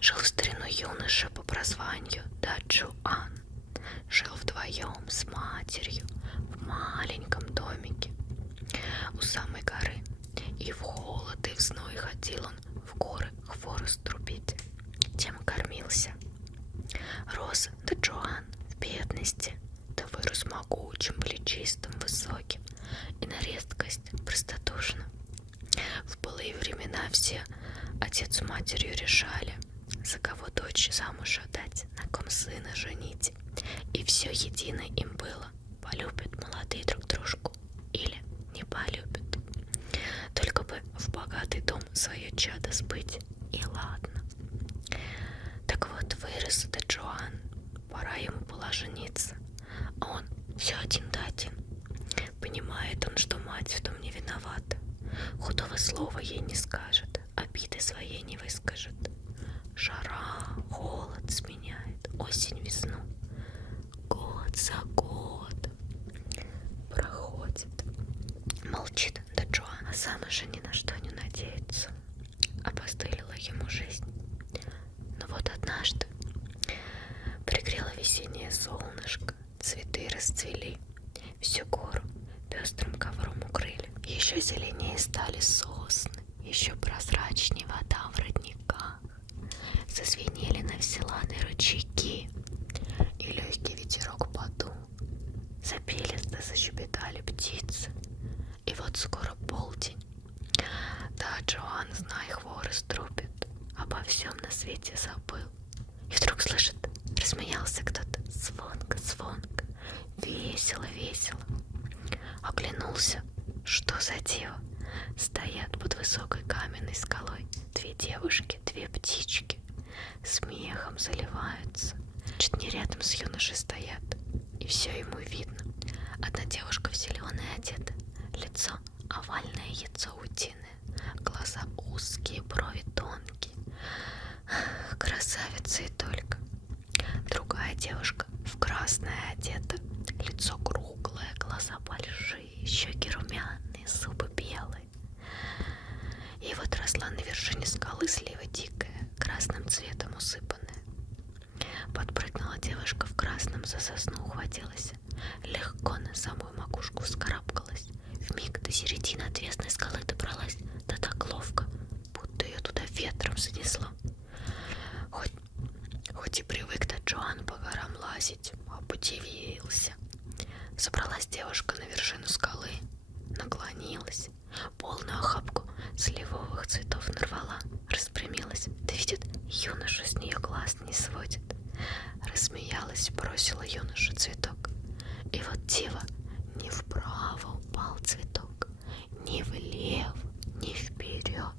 Жил в старину юноша по прозванию Даджуан. Жил вдвоем с матерью в маленьком домике у самой горы. И в холод, и в зной ходил он в горы хворост трубить. Тем кормился. Рос Даджуан в бедности, да вырос могучим, плечистым, высоким и на редкость простодушным. В былые времена все отец с матерью решали, за кого дочь замуж отдать, на ком сына женить. И все едино им было: полюбят молодые друг дружку или не полюбят. Только бы в богатый дом свое чадо сбыть, и ладно. Так вот, вырос Даджуан, пора ему было жениться, а он все один да один. Понимает он, что мать в том не виновата, худого слова ей не скажет, обиды своей не выскажет. Жара холод сменяет, осень весну, год за годом проходит. Молчит Даджуан, а сам уже ни на что не надеется. Опостылила ему жизнь. Но вот однажды пригрело весеннее солнышко, цветы расцвели, всю гору пестрым ковром укрыли. Еще зеленее стали сосны, еще прозрачнее вода в родниках. Зазвенели на все лады ручейки, и легкий ветерок подул. Запели да защебетали птицы. И вот скоро полдень. Даджуан, знай, хворост трубит, обо всем на свете забыл. И вдруг слышит, рассмеялся кто-то звонко-звонко, весело-весело. Оглянулся, что за диво? Стоят под высокой каменной скалой две девушки, две птички, смехом заливаются. Чуть не рядом с юношей стоят, и все ему видно. Одна девушка в зеленое одета, лицо овальное, яйцо утиное, глаза узкие, брови тонкие. Красавица и только. Другая девушка в красное одета, лицо круглое, глаза большие, щеки румяные, зубы белые. И вот росла на вершине скалы слива дикая, красным цветом усыпанная. Подпрыгнула девушка в красном, за сосну ухватилась, легко на самую макушку вскарабкалась, вмиг до середины отвесной скалы добралась, да так ловко, будто ее туда ветром занесло. Хоть и привык Даджуан по горам лазить, а подивился. Собралась девушка на вершину скалы, наклонилась, полную охапку сливовых цветов нарвала, распрямилась, да видит, юноша с нее глаз не сводит. Рассмеялась, бросила юношу цветок, и вот диво, ни вправо упал цветок, ни влево, ни вперед,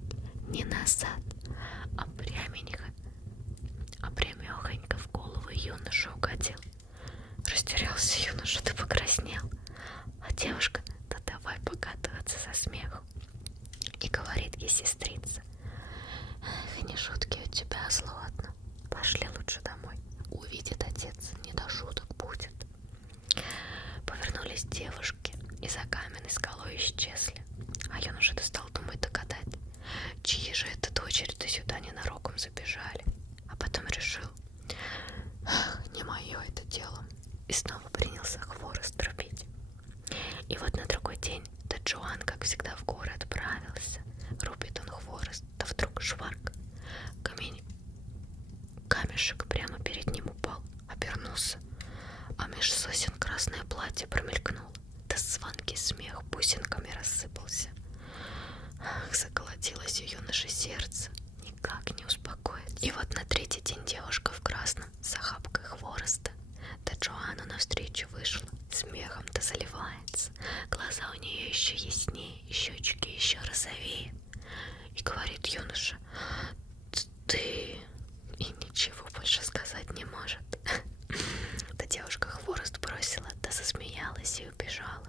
ни назад, а прямехонько в голову юноши угодил. Растерялся юноша, да покраснел, а девушка, да давай покатываться со смеху. И говорит ей сестрица: эх, не шутки у тебя, злотно, пошли лучше домой, увидит отец, не до шуток будет. Повернулись девушки и за каменной скалой исчезли, а юноша стал думать догадать, чьи же это дочери-то сюда ненароком забежали, а потом решил: не мое это дело, и снова принялся хворост трубить. И вот на другой день Даджуан, как всегда, в горы отправился. Рубит он хворост, да вдруг шварк, камешек прямо перед ним упал, обернулся, а меж сосен красное платье промелькнуло, да звонкий смех бусинками рассыпался. Ах, заколотилось у юноши сердце, никак не успокоится. И вот на третий день девушка в красном с охапкой хвороста Даджуану навстречу вышла, смехом-то заливается, глаза у нее еще яснее, и щечки еще розовее. И говорит юноша: ты... И ничего больше сказать не может. Да девушка хворост бросила, да засмеялась и убежала.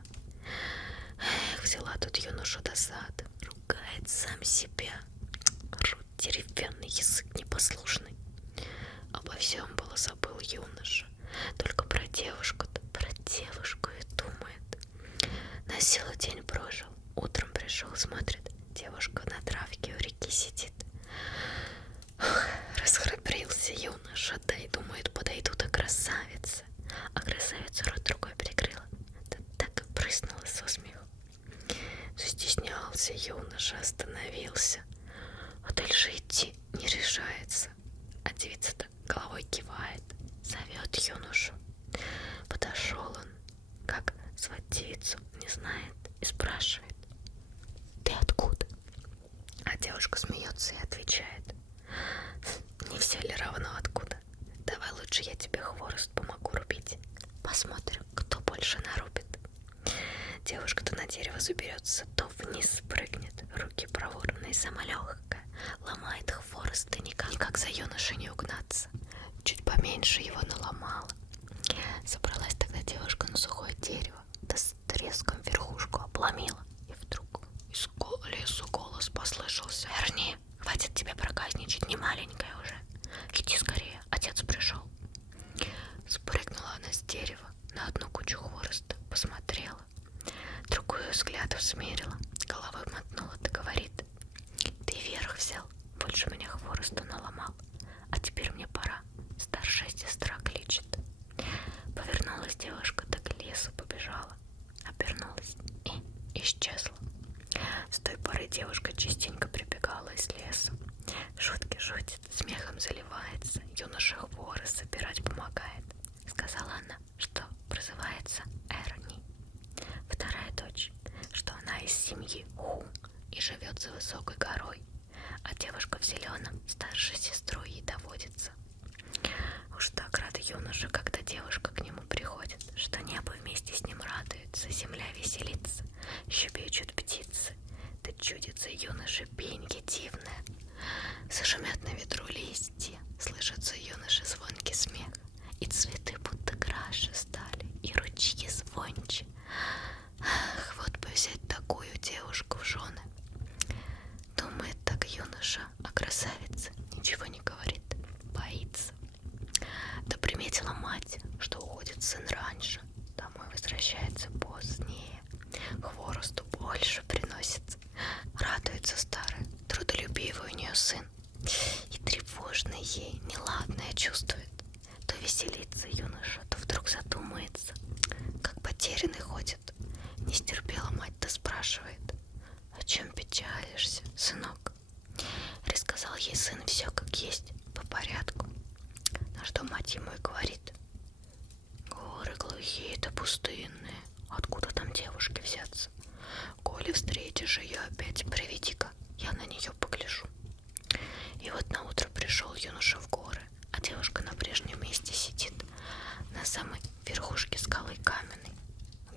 Эх, взяла тут юношу досада, ругает сам себя. Рот деревянный, язык непослушный. Обо всем было забыл юноша, только про девушку-то, про девушку и думает. На силу день прожил, утром пришел, смотрит, девушка на травке у реки сидит. юноша, да и думает, подойдут и красавица. А красавица рот рукой прикрыла, да так и прыснула со смеху. Застеснялся юноша, остановился, а дальше идти не решается. А девица-то головой кивает, зовет юношу. Подошел он, как звать девицу, не знает, и спрашивает: ты откуда? А девушка смеется и отвечает: не все ли равно откуда? Давай лучше я тебе хворост помогу рубить. Посмотрим, кто больше нарубит. Девушка то на дерево заберется, то вниз спрыгнет. Руки проворные, сама легкая, ломает хворост, и никак за юношей не угнаться. Чуть поменьше его наломала. Собралась тогда девушка на сухое дерево, да с треском верхушку обломила. И вдруг из лесу голос послышался: «Эрни, хватит тебе проказничать, не маленькая уже. Иди скорее, отец пришел». Спрыгнула она с дерева на одну кучу хвороста, посмотрела, другую взглядом смерила, головой мотнула, да говорит: ты вверх взял, больше меня хвороста наломал, а теперь мне пора, старшая сестра кличет. Повернулась девушка, так к лесу побежала, обернулась и исчезла. С той поры девушка частенько прибегала из леса. Шутки шутит, смехом заливается, юноша хворост собирать помогает. Сказала она, что прозывается Эрни. Вторая дочь, что она из семьи Ху и живет за высокой горой, а девушка в зеленом старшей сестрой ей доводится. Уж так рад юноша, когда девушка к нему приходит, что небо вместе с ним радуется, земля веселится, щебечут птицы, да чудится юноше пенье дивное. Зашумят на ветру листья, слышится юноше звонкий смех, и цветы будто краше стали, и ручьи звонче. Ах, вот бы взять такую девушку в жены. Думает так юноша, а красавица ничего не говорит, боится. Да приметила мать, что уходит сын раньше, домой возвращается позднее, хворосту больше приносит. Радуется старая, трудолюбивый у нее сын, и тревожно ей неладное чувствует. То веселится юноша, то вдруг задумается, как потерянный ходит. Не стерпела мать, да спрашивает: о чем печалишься, сынок? Рассказал ей сын все как есть, по порядку. На что мать ему и говорит: горы глухие да пустынные, откуда там девушки взяться? Коли встретишь ее опять, приведи-ка, я на нее погляжу. И вот наутро пришел юноша в горы, а девушка на прежнем месте сидит, на самой верхушке скалы каменной.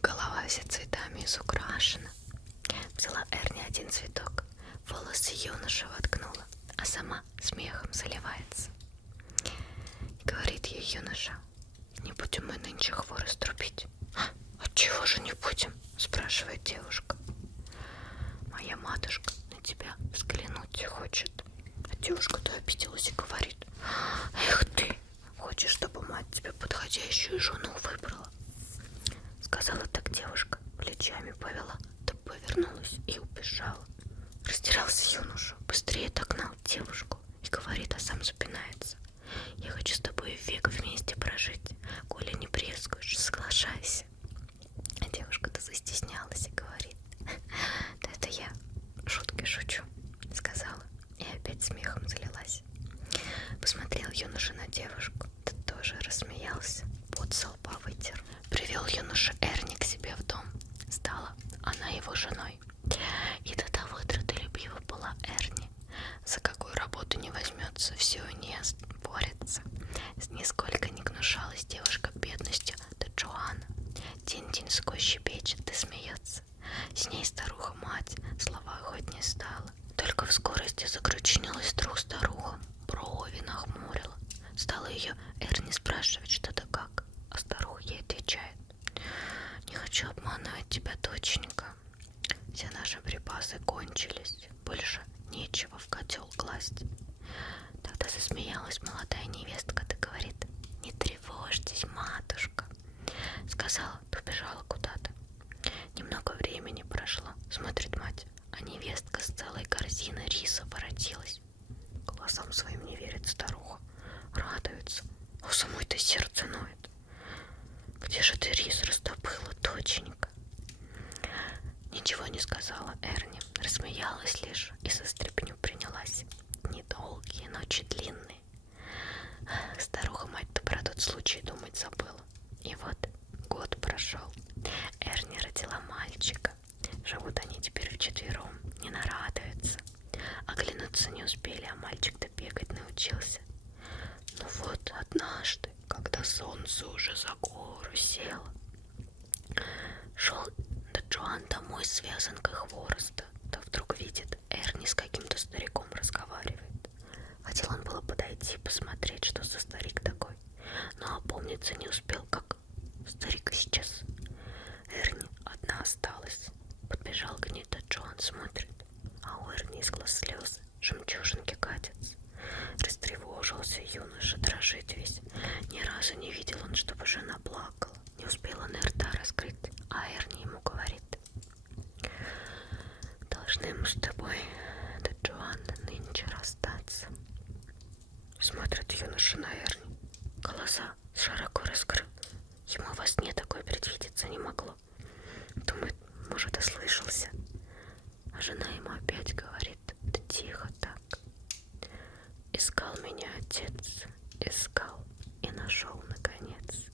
Голова вся цветами изукрашена. Взяла Эрни один цветок, волосы юноши воткнула, а сама смехом заливается. И говорит ей юноша: не будем мы нынче хворост рубить. Отчего же не будем? Спрашивает девушка. Моя матушка на тебя взглянуть хочет. А девушка-то обиделась и говорит: эх ты, хочешь, чтобы мать тебе подходящую жену выбрала? Сказала так девушка, плечами повела, да повернулась и убежала. Растерялся юноша, быстрее догнал девушку и говорит, а сам запинается: я хочу с тобой век вместе прожить, коли не брезгуешь, соглашайся. А девушка-то застеснялась и говорит: да это я шутки шучу, сказала, и опять смехом залилась. Посмотрел юноша на девушку, да тоже рассмеялся, пот со лба вытер. Привел юноша Эрни к себе в дом, стала она его женой. И до того трудолюбива была Эрни, за какую работу не возьмется, все у нее борется. Нисколько не гнушалась девушка бедностью до Джоанна. День-деньской щебечет да смеется. С ней старуха-мать слова хоть не стала, только в скорости закручинилась вдруг старуха, брови нахмурила. Стала ее Эрни спрашивать что да как, а старуха ей отвечает: не хочу обманывать тебя, доченька. Все наши припасы кончились, больше нечего в котел класть. Тогда засмеялась молодая невестка, да говорит: не тревожьтесь, матушка. Сказала, да убежала куда-то. Немного времени прошло, смотрит мать, а невестка с целой корзиной риса воротилась. Глазам своим не верит старуха, радуется, самой-то сердце ноет. Где же ты рис раздобыла, доченька? Ничего не сказала Эрни, рассмеялась лишь и со стряпню принялась. Недолгие ночи длинные. Старуха-мать-то про тот случай думать забыла. И вот год прошел. Эрни родила мальчика. Живут они теперь вчетвером, не нарадуются. Оглянуться не успели, а мальчик-то бегать научился. Ну вот однажды, когда солнце уже за гору село, шел Джоан домой с вязанкой хвороста, то вдруг видит, Эрни с каким-то стариком разговаривает. Хотел он было подойти посмотреть, что за старик такой, но опомниться не успел, как старик исчез. Эрни одна осталась. Подбежал к ней Джоан, смотрит, а у Эрни из глаз слезы, жемчужинки катятся. Растревожился юноша, дрожит весь. Ни разу не видел он, чтобы жена плакала. Не успела он рта раскрыть, а Эрни ему говорит: должны мы с тобой, Джоан, нынче расстаться. Смотрит юноша на Эрни, глаза широко раскрыл. Ему во сне такое предвидеться не могло. Думает, может, ослышался. А жена ему опять говорит: да тихо так. Искал меня отец, искал и нашел наконец.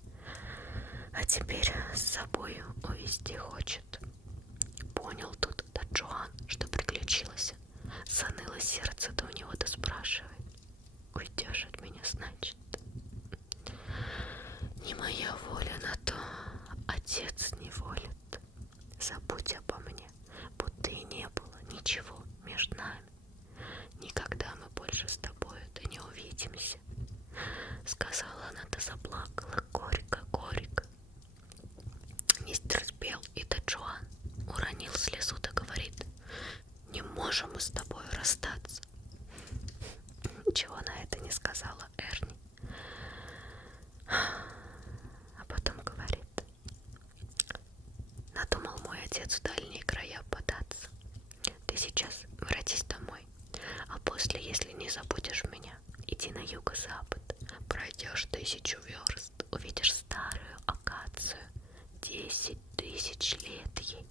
А теперь с собою увести хочет. Понял тут Джоан, что приключилось. Заныло сердце-то у него, да спрашивает: уйдешь от меня, значит? Не моя воля на то, отец не волит. Забудь обо мне, будто и не было ничего между нами. Никогда мы больше с тобою-то не увидимся. Сказала она, да заплакала горько-горько. Не стерпел и Джоан, уронил слезу, да говорит: не можем мы с тобой расстаться. Ничего на это не сказала Эрни. А потом говорит: надумал мой отец в дальние края податься. Ты сейчас воротись домой, а после, если не забудешь меня, иди на юго-запад. Пройдешь 1000 верст, увидишь старую акацию, 10 000 лет ей.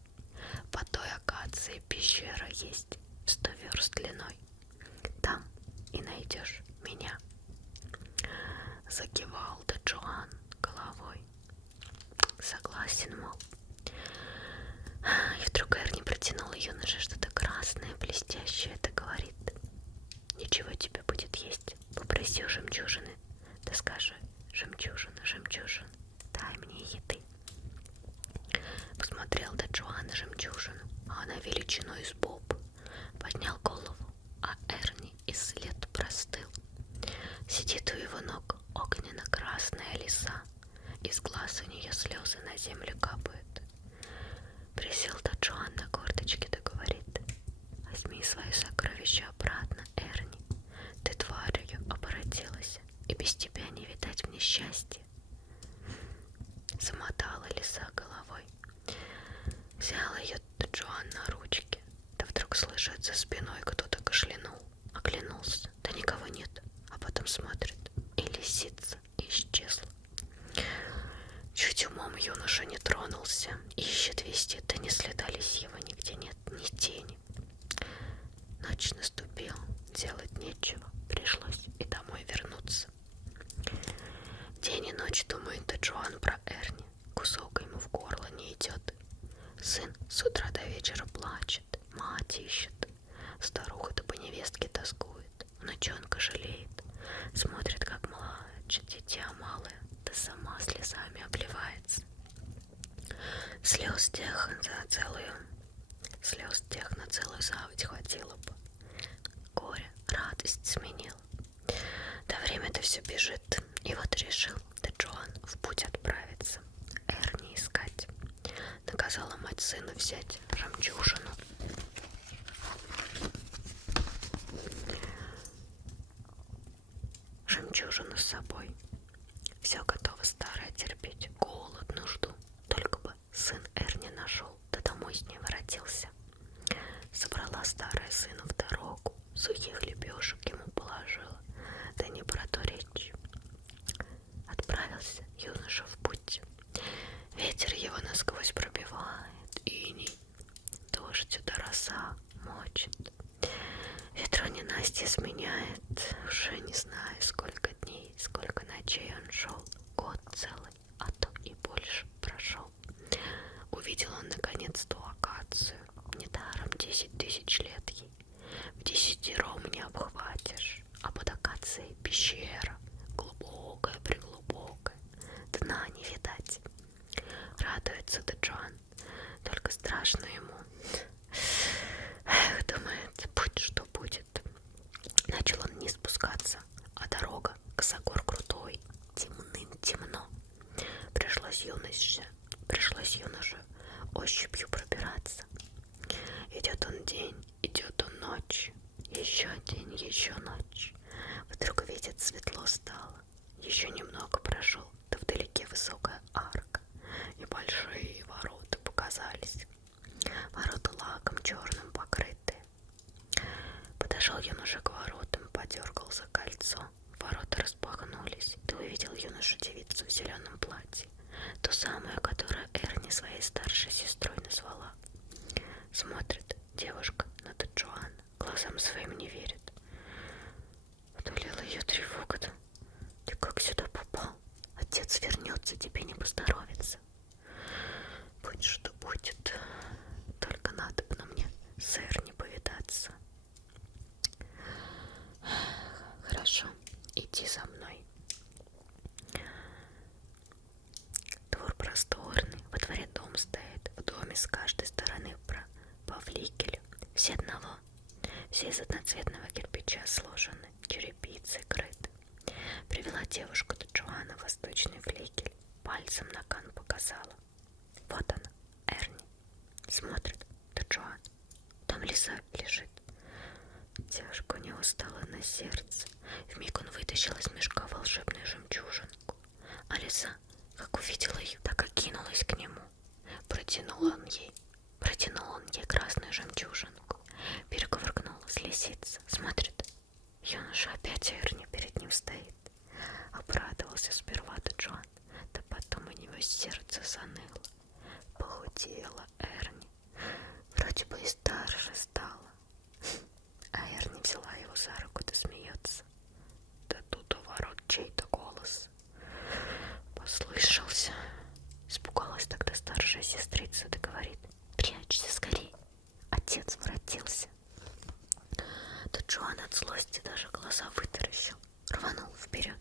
По той акации пещера есть, 100 верст длиной. Там и найдешь меня. Закивал Джоан головой. Согласен, мол. И вдруг Эрни протянула юноше что-то красное, блестящее, это говорит: ничего тебе будет есть, попроси у жемчужины, да скажи: жемчужина, жемчужина, дай мне еды. Посмотрел Джоан на жемчужину, а она величиной с боб. Поднял голову, а Эрни и след простыл. Сидит у его ног огненно-красная лиса, из глаз у нее слезы на землю капают. Присел Джоан на корточки, да говорит: возьми свое сокровище обратно, Эрни. Ты тварью оборотилась, и без тебя не видать мне счастья. Замотала лиса головой. Взял ее Джоан на ручки, да вдруг слышит, за спиной кто-то кашлянул. Оглянулся, да никого нет, а потом смотрит, и лисица исчезла. Чуть умом юноша не тронулся, ищет везде, да не следа лисьего нигде нет, ни тени. Ночь наступила, делать нечего, пришлось и домой вернуться. День и ночь думает Джоан про Эрни, кусок ему в горло не идет. Сын с утра до вечера плачет, мать ищет, старуха-то по невестке тоскует, внучонка жалеет, смотрит, как плачет дитя малое, да сама слезами обливается. Слез тех на целую заводь хватило бы. Горе радость сменил. Да время-то все бежит, и вот решил Джоан в путь отправиться, Эрни искать. Наказала мать сыну взять жемчужину. Жемчужину с собой. Все готово старое терпеть, голод, нужду. Только бы сын Эрни нашел, да домой с ней воротился. Собрала старая сына в дорогу, сухих лепешек ему положила, да не про то речь. Еще немного прошел, да вдалеке высокая арка, и большие ворота показались. Ворота лаком черным покрытые. Подошел юноша к воротам, подергал за кольцо. Ворота распахнулись. Ты увидел юношу-девицу в зеленом платье, ту самую, которую Эрни своей старшей сестрой назвала. Смотрит девушка на Джоан, глазам своим не верит. Одолела ее тревога-то. Ты как сюда попал? Отец вернется, тебе не поздоровится. Будь что будет, только надо бы на мне с Эрни повидаться. Хорошо, иди за мной. Двор просторный, во дворе дом стоит, в доме с каждой стороны по флигелю, все одного, все из одноцветного кирпича сложены, черепицей крыты. Привела девушку до Джоана восточный флигель, пальцем на кан показала. Вот она, Эрни. Смотрит, да Джоан, там лиса лежит. Тяжко у него стало на сердце. Вмиг он вытащил из мешка волшебную жемчужинку. А лиса, как увидела ее, так и кинулась к нему. Протянул он ей красную жемчужинку. Перекувыркнулась лисица. Смотрит, юноша опять Эрни перед ним стоит. Обрадовался сперва Джоан, да потом у него сердце заныло. Похудела Эрни. Вроде бы и старше стала. А Эрни взяла его за руку, да смеется. Да тут у ворот чей-то голос послышался. Испугалась тогда старшая сестрица, да говорит: прячься скорей, отец воротился. Да Джоан от злости даже глаза вытаращил, рванул вперед.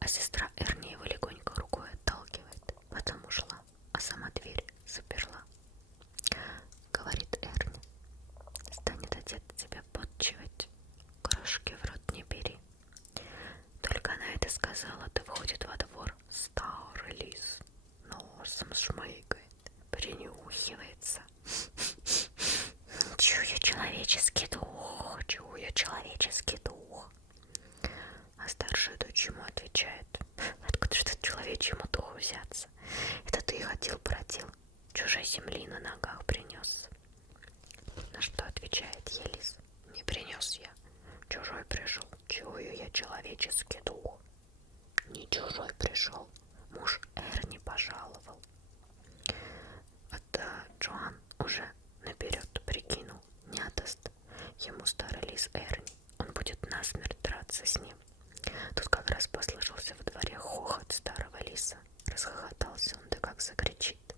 А сестра Эрни его легонько рукой отталкивает, потом ушла, а сама дверь заперла. Говорит Эрни: станет отец тебя подчивать, крошки в рот не бери. Только она это сказала, да входит во двор старый лис, носом шмыгает, принюхивается. Чую человеческий дух, чую человеческий дух. А старшая дочь ему отвечает: откуда же тут человечьему духу взяться? Это ты ходил-бродил, чужой земли на ногах принес. На что отвечает ей лис: не принес я, чужой пришел, чую я человеческий дух. Не чужой пришел, муж Эрни пожаловал. А Джоан уже наперед прикинул, не отдаст ему старый лис Эрни, он будет насмерть драться с ним. Тут как раз послышался в дворе хохот старого лиса. Расхохотался он, да как закричит: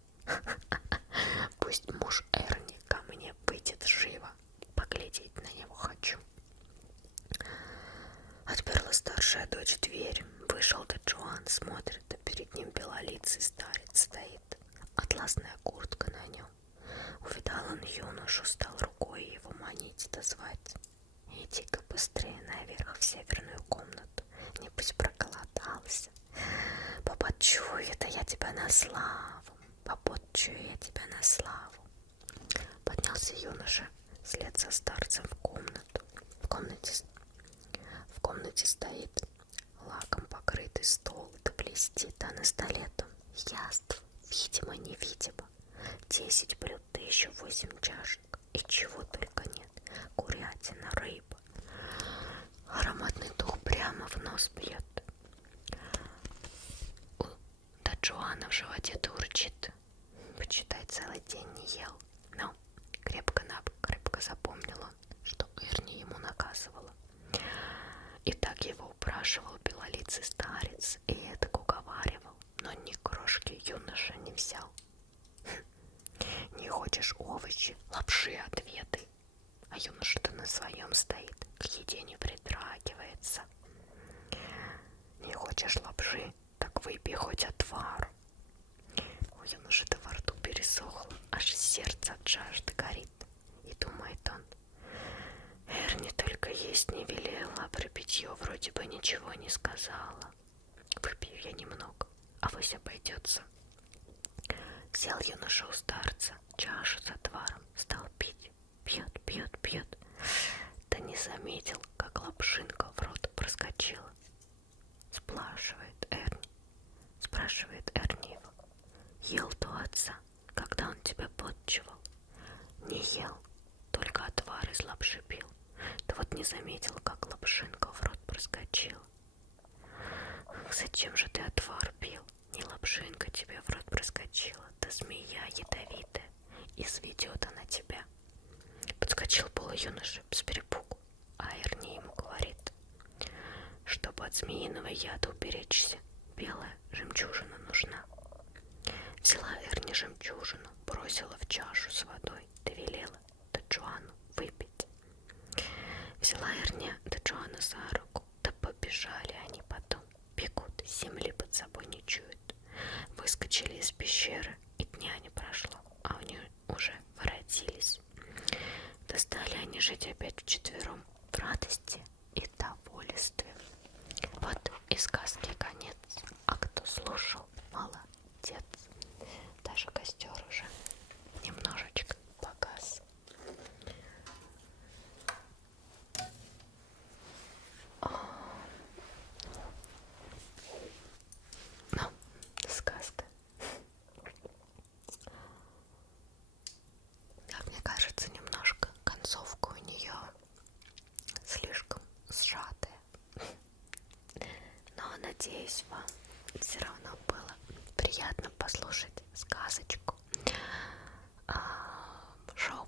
пусть муж Эрни ко мне выйдет живо, поглядеть на него хочу. Отперла старшая дочь дверь, вышел да Джоан, смотрит, да перед ним белолицый старец стоит, атласная куртка на нем. Увидал он юношу, стал рукой его манить да звать: иди-ка быстрее наверх в северную комнату, небось проголодался. Попотчую-то я тебя на славу, попотчую я тебя на славу. Поднялся юноша вслед за старцем в комнату. В комнате стоит лаком покрытый стол, да блестит, а на столе там яств, видимо-невидимо, 10 блюд, да еще 8 чашек, и чего только нет: курятина, рыба. Ароматный дух прямо в нос бьет. Да Джоана в животе-то урчит. Почитай, целый день не ел. Но крепко запомнил он, что Эрни ему наказывала. И так его упрашивал белолицый старец, и это уговаривал, но ни крошки юноша не взял. Не хочешь овощи, лапши отведай. А юноша-то на своем стоит, к еде не притрагивается. Не хочешь лапши, так выпей хоть отвар. У юноши-то во рту пересохло, аж сердце от жажды горит. И думает он: Эрни только есть не велела, а про питье вроде бы ничего не сказала. Выпью я немного, авось обойдется. Сел юноша у старца, чашу с отваром стал пить. Пьет. Да не заметил, как лапшинка в рот проскочила. Сплошь спрашивает Эрни его. Ел ты у отца, когда он тебя подчивал? Не ел, только отвар из лапши пил. Ты вот не заметил, как лапшинка в рот проскочила. Зачем же ты отвар пил? Не лапшинка тебе в рот проскочила, да змея ядовитая, и сведет она тебя. Подскочил было юноша с перепугу, а Эрни ему говорит: чтобы от змеиного яда уберечься, белая жемчужина нужна. Взяла Эрни жемчужину, бросила в чашу с водой, да велела Доджоану выпить. Взяла Эрни Доджоана за руку, да побежали они потом. Бегут, земли под собой не чуют. Выскочили из пещеры, и дня не прошло, а они уже воротились. Да стали они жить опять вчетвером в радости и довольстве. Вот и сказки конец. А кто слушал, молодец. Даже костер уже немножечко погас. Ну, сказка. Как мне кажется, немножко концовка у нее слишком сжатая. Но надеюсь, вам все равно было приятно послушать сказочку. Шоу